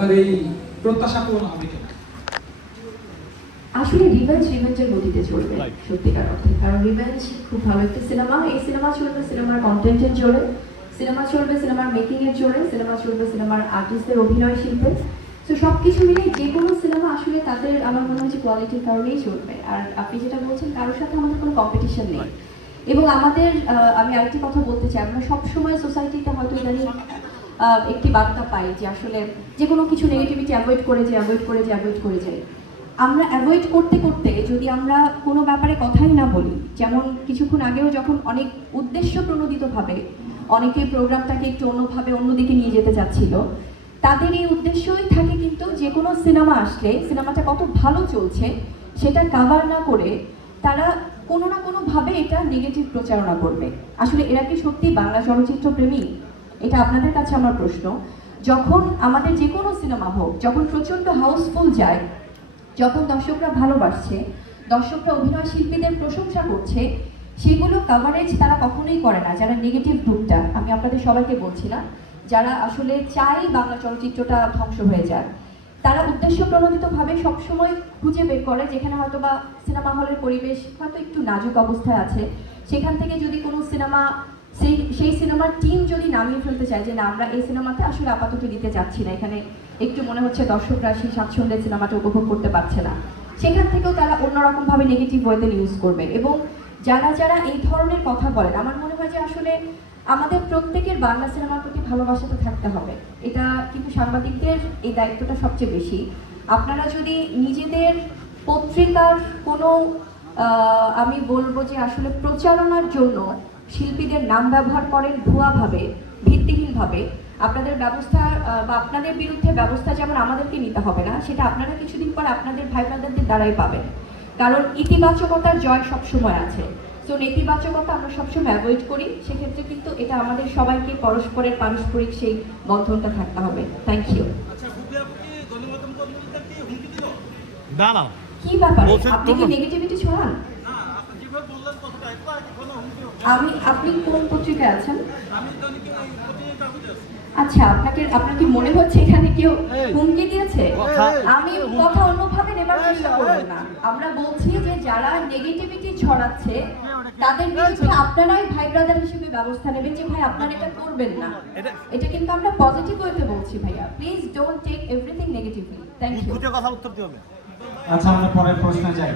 আপনার এই প্রত্যাশা পূরণ হবে কিনা? আসলে রিভেঞ্জ রিভেঞ্জের গতিতে চলবে সত্যিকার অর্থে। কারণ রিভেঞ্জ খুব ভালো একটা সিনেমা এই সিনেমা চলবে সিনেমার কন্টেন্টের জোরে সিনেমা চলবে সিনেমার মেকিং এর জোরে সিনেমা চলবে সিনেমার আর্টিস্টদের অভিনয় শিল্পে। তো সব কিছু মিলে যে কোনো সিনেমা আসলে তাদের আমার মনে হয় যে কোয়ালিটির কারণেই চলবে। আর আপনি যেটা বলছেন কারোর সাথে আমাদের কোনো কম্পিটিশন নেই। এবং আমাদের আমি আরেকটি কথা বলতে চাই। আমরা সবসময় সোসাইটিতে হয়তো ইদানিং একটি বার্তা পাই যে আসলে যে কোনো কিছু নেগেটিভিটি অ্যাভয়েড করে যে অ্যাভয়েড করে যে অ্যাভয়েড করে যাই আমরা অ্যাভয়েড করতে করতে যদি আমরা কোনো ব্যাপারে কথাই না বলি, যেমন কিছুক্ষণ আগেও যখন অনেক উদ্দেশ্য প্রণোদিতভাবে অনেকে প্রোগ্রামটাকে একটু অন্যভাবে অন্যদিকে নিয়ে যেতে চাচ্ছিল, তাদের এই উদ্দেশ্যই থাকে কিন্তু যে কোনো সিনেমা আসলে, সিনেমাটা কত ভালো চলছে, সেটা কাভার না করে তারা কোনো না কোনোভাবে এটা নেগেটিভ প্রচারণা করবে। আসলে এরা কি সত্যি বাংলা চলচ্চিত্র প্রেমী? এটা আপনাদের কাছে আমার প্রশ্ন। যখন আমাদের যে কোনো সিনেমা হোক, যখন প্রচণ্ড হাউসফুল যায়, যখন দর্শকরা ভালোবাসছে, দর্শকরা অভিনয় শিল্পীদের প্রশংসা করছে, সেগুলো কাভারেজ তারা কখনোই করে না, যারা নেগেটিভ গ্রুপটা আমি আপনাদের সবাইকে বলছিলাম, যারা আসলে চাই বাংলা চলচ্চিত্রটা ধ্বংস হয়ে যায় তারা উদ্দেশ্য প্রণোদিতভাবে সবসময় খুঁজে বের করে, যেখানে হয়তো বা সিনেমা হলের পরিবেশ হয়তো একটু নাজুক অবস্থায় আছে। সেখান থেকে যদি কোনো সিনেমা সেই সেই সিনেমার টিম যদি নামিয়ে ফেলতে চায় যে না, আমরা এই সিনেমাতে আসলে আপাতত দিতে যাচ্ছি না, এখানে একটু মনে হচ্ছে দর্শকরা সেই স্বাচ্ছন্দ্যে সিনেমাটা উপভোগ করতে পারছে না। সেখান থেকেও তারা অন্যরকমভাবে নেগেটিভ ওয়েতে ইউজ করবে এবং যারা যারা এই ধরনের কথা বলেন, আমার মনে হয় যে আসলে আমাদের প্রত্যেকের বাংলা সিনেমার প্রতি ভালোবাসাটা থাকতে হবে। এটা কিন্তু সাংবাদিকদের এই দায়িত্বটা সবচেয়ে বেশি। আপনারা যদি নিজেদের পত্রিকার কোনো আমি বলব যে আসলে প্রচারণার জন্য শিল্পীদের নাম ব্যবহার করেন ভুয়াভাবে ভিত্তিহীনভাবে। আপনাদের ব্যবস্থা বা আপনাদের বিরুদ্ধে ব্যবস্থা যেমন আমাদেরকে নিতে হবে না সেটা আপনারা কিছুদিন পর আপনাদের ভাই ব্রাদারদের দ্বারাই পাবেন। কারণ ইতিবাচকতার জয় সবসময় আছে। তো নেতিবাচকতা আমরা সবসময় অ্যাভয়েড করি। সেক্ষেত্রে কিন্তু এটা আমাদের সবাইকে পরস্পরের পারস্পরিক সেই বন্ধনটা থাকতে হবে। থ্যাংক ইউ আচ্ছা দিল? না না। কি ব্যাপার? আপনি কি নেগেটিভিটি ছড়ান? না আপনি যেভাবে বললেন কথাটা একবার কোনো হুমকি হবে। আমি আপনি কোন পত্রিকায় আছেন? আচ্ছা আপনাকে আপনার কি মনে হচ্ছে এখানে কেউ হুমকি দিয়েছে? আমি কথা অন্যভাবে নেবার চেষ্টা করব না। আমরা বলছি যে যারা নেগেটিভিটি ছড়াচ্ছে তাদের বিরুদ্ধে আপনারাই ভাই ব্রাদার হিসেবে ব্যবস্থা নেবেন যে ভাই আপনারা এটা করবেন না। এটা- কিন্তু আমরা পজিটিভ ওয়েতে বলছি ভাইয়া। Please don't take everything negatively thank you কথা উত্তর হবে আচ্ছা আমরা পরের প্রশ্নে যাই।